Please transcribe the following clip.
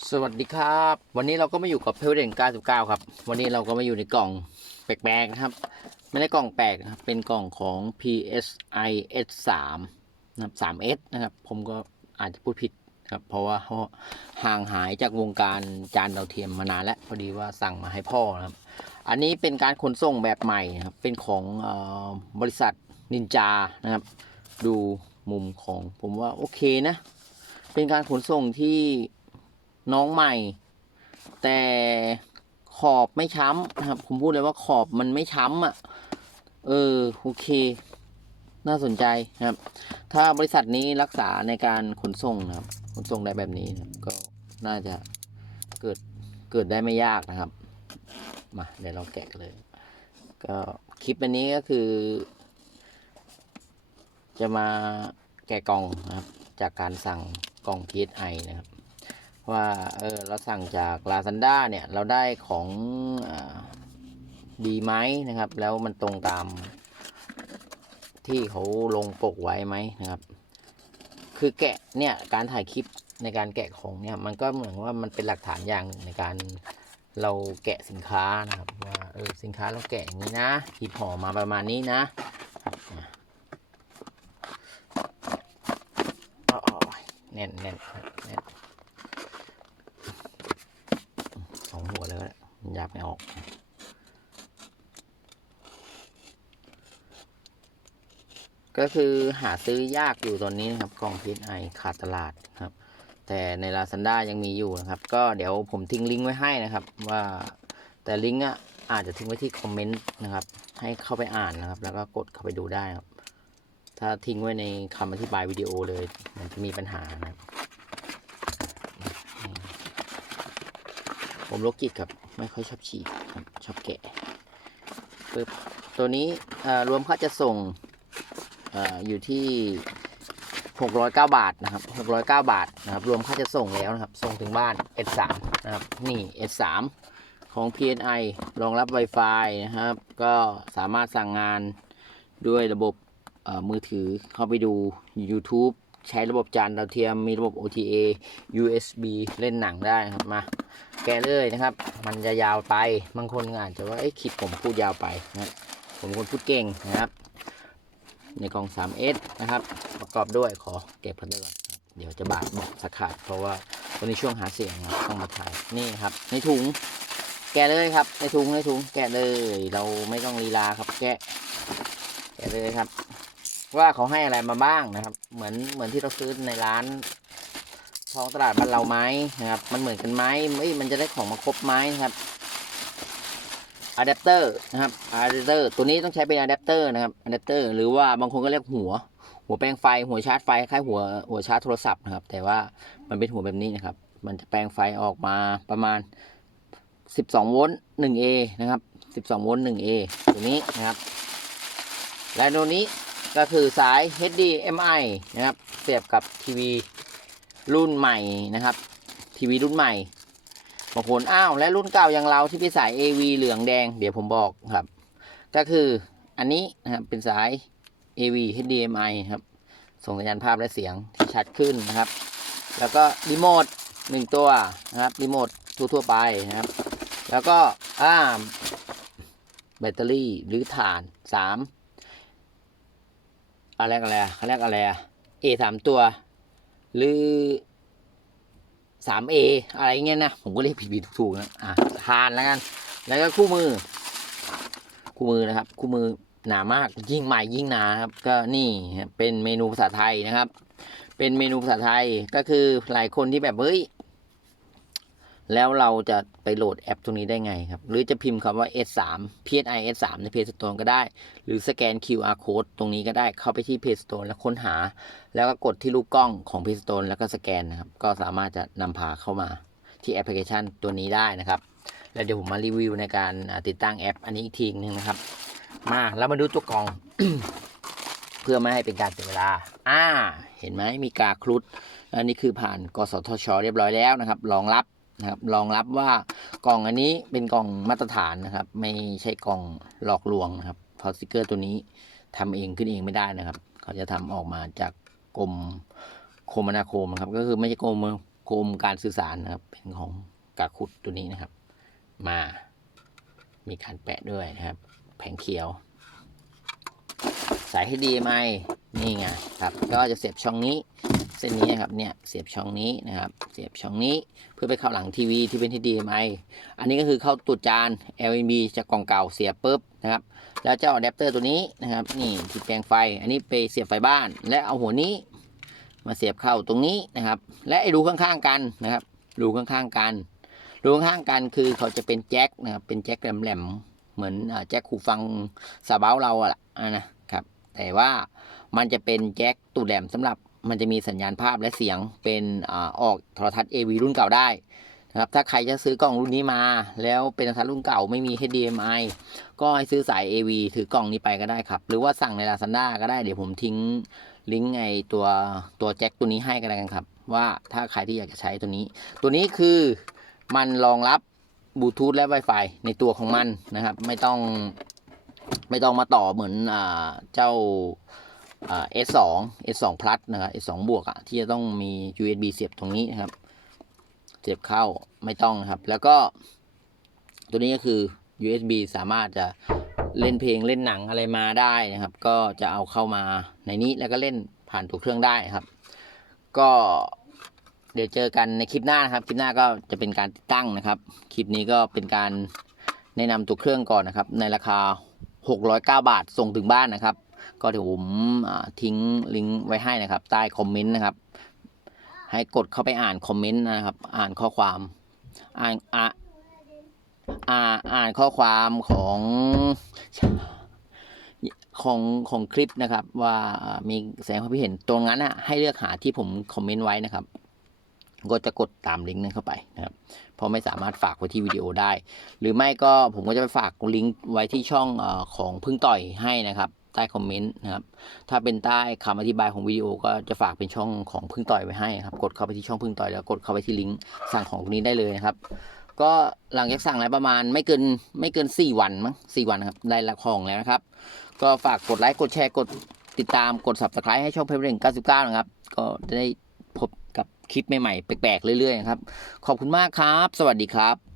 สวัสดีครับ วันนี้เราก็มาอยู่กับเพลเด่น99 ครับ วันนี้เราก็มาอยู่ในกล่องแปลกๆนะครับ ไม่ได้กล่องแปลกนะครับ เป็นกล่องของ PSI S3 นะครับ 3S นะครับ ผมก็อาจจะพูดผิดครับ เพราะว่าเขาห่างหายจากวงการจานดาวเทียมมานานแล้ว พอดีว่าสั่งมาให้พ่อนะครับ อันนี้เป็นการขนส่งแบบใหม่นะครับ เป็นของออบริษัทนินจานะครับ ดูมุมของผมว่าโอเคนะ เป็นการขนส่งที่ น้องใหม่ แต่ขอบไม่ช้ำนะครับ ผมพูดเลยว่าขอบมันไม่ช้ำอะ เออ โอเค น่าสนใจนะครับ ถ้าบริษัทนี้รักษาในการขนส่งนะครับ ขนส่งได้แบบนี้นะครับ ก็น่าจะเกิดเกิดได้ไม่ยากนะครับ มาเดี๋ยวเราแกะเลย ก็คลิปอันนี้ก็คือ จะมาแกะกล่องนะครับ จากการสั่งกล่อง PSI นะครับ ว่าเออเราสั่งจาก Lazada เนี่ยเราได้ของอดีไหมนะครับ แล้วมันตรงตามที่เขาลงปกไว้ไหมนะครับ คือแกะเนี่ยการถ่ายคลิปในการแกะของเนี่ยมันก็เหมือนว่ามันเป็นหลักฐานอย่างหนึ่งในการเราแกะสินค้านะครับว่าเออสินค้าเราแกะอย่างนี้นะหีบห่อมาประมาณนี้นะเอาเอาเอาแน่นแน่นแน่น สองหัวเลยก็ได้มันยับไม่ ออก ก็คือหาซื้อยากอยู่ตอนนี้นะครับกล่องพีไอขาดตลาดครับ แต่ใน Lazada ยังมีอยู่นะครับ ก็เดี๋ยวผมทิ้งลิงก์ไว้ให้นะครับ ว่าแต่ลิงก์อะอาจจะทิ้งไว้ที่คอมเมนต์นะครับ ให้เข้าไปอ่านนะครับ แล้วก็กดเข้าไปดูได้ครับ ถ้าทิ้งไว้ในคำอธิบายวิดีโอเลย มันจะมีปัญหานะครับ ผมโรคจิตครับ ไม่ค่อยชอบฉีกครับชอบแกะปึ๊บตัวนี้รวมค่าจะส่งออยู่ที่ 609 บาทนะครับ609 บาทนะครับรวมค่าจะส่งแล้วนะครับ ส่งถึงบ้าน S3 นะครับนี่ S3 ของ PNI รองรับ Wi-Fi นะครับ ก็สามารถสั่งงานด้วยระบบมือถือเข้าไปดู YouTube ใช้ระบบจานดาวเทียมมีระบบ OTA USB เล่นหนังได้นะครับมา แกะเลยนะครับ มันจะยาวไป บางคนอาจจะว่าเอ้ยคลิปผมพูดยาวไปนะผมคนพูดเก่งนะครับ ในกล่อง 3S นะครับ ประกอบด้วยขอเก็บกันด้วยก่อนเดี๋ยวจะบาดบอกสักขาดเพราะว่าวันนี้ช่วงหาเสียงต้องมาถ่ายนี่ครับ ในถุง แกะเลยครับ ในถุงในถุง แกะเลย เราไม่ต้องลีลาครับ แกะ แกะเลยครับ ว่าเขาให้อะไรมาบ้างนะครับ เหมือนเหมือนที่เราซื้อในร้าน ท้องตลาดบ้านเราไหมนะครับ มันเหมือนกันไหมเอ้ยมันจะได้ของมาครบไหมนะครับอะแดปเตอร์นะครับอะแดปเตอร์ตัวนี้ต้องใช้เป็นอะแดปเตอร์นะครับอะแดปเตอร์หรือว่าบางคนก็เรียกหัว หัวแปลงไฟ หัวชาร์จไฟคล้ายหัวหัวชาร์จโทรศัพท์นะครับ แต่ว่ามันเป็นหัวแบบนี้นะครับ มันจะแปลงไฟออกมาประมาณ 12 โวลต์ 1A นะครับ 12 โวลต์ 1A ตัวนี้นะครับ และตัวนี้ก็คือสาย HDMI นะครับ เสียบกับทีวี รุ่นใหม่นะครับ ทีวีรุ่นใหม่บางคนอ้าวและรุ่นเก่าอย่างเราที่เป็นสาย AV เหลืองแดง เดี๋ยวผมบอกครับ ก็คืออันนี้นะครับเป็นสาย AV HDMI ครับส่งสัญญาณภาพและเสียงที่ชัดขึ้นนะครับ แล้วก็รีโมทหนึ่งตัวนะครับรีโมททั่วๆไปนะครับ แล้วก็อ่าแบตเตอรี่หรือฐานสามอะไรอะไรอะเขาเรียกอะไรอะ A สามตัว หรือ 3A อะไรเงี้ยนะ ผมก็เรียกผิดๆถูกๆนะอะทานแล้วกัน แล้วก็คู่มือ คู่มือนะครับ คู่มือหนามากยิ่งใหม่ยิ่งหนาครับ ก็นี่เป็นเมนูภาษาไทยนะครับ เป็นเมนูภาษาไทยก็คือหลายคนที่แบบเฮ้ย แล้วเราจะไปโหลดแอปตรงนี้ได้ไงครับ หรือจะพิมพ์คำว่า S3 PSI S3 ใน Play Store ก็ได้ หรือสแกน QR code ตรงนี้ก็ได้เข้าไปที่ Play Store แล้วค้นหา แล้วก็กดที่รูปกล้องของ Play Store แล้วก็สแกนนะครับ ก็สามารถจะนำพาเข้ามาที่แอปพลิเคชันตัวนี้ได้นะครับ แล้วเดี๋ยวผมมารีวิวในการติดตั้งแอป อันนี้อีกทีนึงนะครับ มาแล้วมาดูตัวกล่อง เพื่อไม่ให้เป็นการเสียเวลา อ่า เห็นไหมมีกาครุฑอันนี้คือผ่านกสทช เรียบร้อยแล้วนะครับรองรับ นะครับรองรับว่ากล่องอันนี้เป็นกล่องมาตรฐานนะครับ ไม่ใช่กล่องหลอกลวงนะครับพราะสติกเกอร์ตัวนี้ทำเองขึ้นเองไม่ได้นะครับ เขาจะทำออกมาจากกรมโคมนาคมนะครับ ก็คือไม่ใช่กรมกคมการสื่อสารนะครับ เป็นของกาคุดตัวนี้นะครับ มามีการแปะด้วยนะครับ แผงเขียว สายให้ดีไหมนี่ไงครับ ก็จะเสียบช่องนี้ เส้นนี้นะครับเนี่ยเสียบช่องนี้นะครับ เสียบช่องนี้เพื่อไปเข้าหลังทีวีที่เป็น HDMI อันนี้ก็คือเข้าตูดจาน LNB จากกล่องเก่าเสียบปุ๊บนะครับแล้วเจ้าอะแดปเตอร์ตัวนี้นะครับนี่ที่แปลงไฟอันนี้ไปเสียบไฟบ้าน และเอาหัวนี้มาเสียบเข้าตรงนี้นะครับ และไอ้รูข้างๆกันนะครับรูข้างๆกันรูข้างๆกันคือเขาจะเป็นแจ็คนะครับเป็นแจ็คแหลมๆเหมือนแจ็คหูฟังซาเบ้าเราอะล่ะนะครับแต่ว่ามันจะเป็นแจ็คตูดแหลมสำหรับ มันจะมีสัญญาณภาพและเสียงเป็นอาออกโทรทัศน์ AV รุ่นเก่าได้นะครับถ้าใครจะซื้อกล่องรุ่นนี้มา แล้วเป็นโทรทัศน์รุ่นเก่าไม่มี HDMI ก็ให้ซื้อสาย AV ถือกล่องนี้ไปก็ได้ครับ หรือว่าสั่งใน Lazada ก็ได้เดี๋ยวผมทิ้งลิงก์ไอตัวตัวแจ็คตัวนี้ให้กันแล้วกันครับ ว่าถ้าใครที่อยากจะใช้ตัวนี้ ตัวนี้คือมันรองรับบลูทูธและ Wi-Fi ในตัวของมันนะครับ ไม่ต้องไม่ต้องมาต่อเหมือนอ่า เจ้าอ่า S2 S2 Plus นะครับ S2 บวกอะที่จะต้องมี USB เสียบตรงนี้นะครับ เสียบเข้าไม่ต้องนะครับ แล้วก็ ตัวนี้ก็คือ USB สามารถจะเล่นเพลงเล่นหนังอะไรมาได้นะครับ ก็จะเอาเข้ามาในนี้แล้วก็เล่นผ่านตัวเครื่องได้ครับ ก็เดี๋ยวเจอกันในคลิปหน้านะครับ คลิปหน้าก็จะเป็นการติดตั้งนะครับ คลิปนี้ก็เป็นการแนะนำตัวเครื่องก่อนนะครับ ในราคา 609 บาทส่งถึงบ้านนะครับ ก็เดี๋ยวผมทิ้งลิงก์ไว้ให้นะครับ ใต้คอมเมนต์นะครับ ให้กดเข้าไปอ่านคอมเมนต์นะครับ อ่านข้อความ อ่านอ่าอ่าอ่านข้อความของของของคลิปนะครับ ว่ามีแสดงความคิดเห็นตรงนั้นนะให้เลือกหาที่ผมคอมเมนต์ไว้นะครับก็จะกดตามลิงก์นั้นเข้าไปนะครับ เพราะไม่สามารถฝากไว้ที่วิดีโอได้ หรือไม่ก็ผมก็จะไปฝากลิงก์ไว้ที่ช่องของพึ่งต่อยให้นะครับ ใต้คอมเมนต์นะครับ ถ้าเป็นใต้คำอธิบายของวิดีโอก็จะฝากเป็นช่องของพึ่งต่อยไว้ให้ครับ กดเข้าไปที่ช่องพึ่งต่อยแล้วกดเข้าไปที่ลิงก์สั่งของตรงนี้ได้เลยนะครับ ก็หลังจากสั่งแล้วประมาณไม่เกินไม่เกิน 4 วันมั้ง4วันครับได้รับของแล้วนะครับ ก็ฝากกดไลค์กดแชร์กดติดตามกด subscribe ให้ช่องเพลง99 นะครับ ก็จะได้พบกับคลิปใหม่ๆแปลกๆเรื่อยๆนะครับ ขอบคุณมากครับ สวัสดีครับ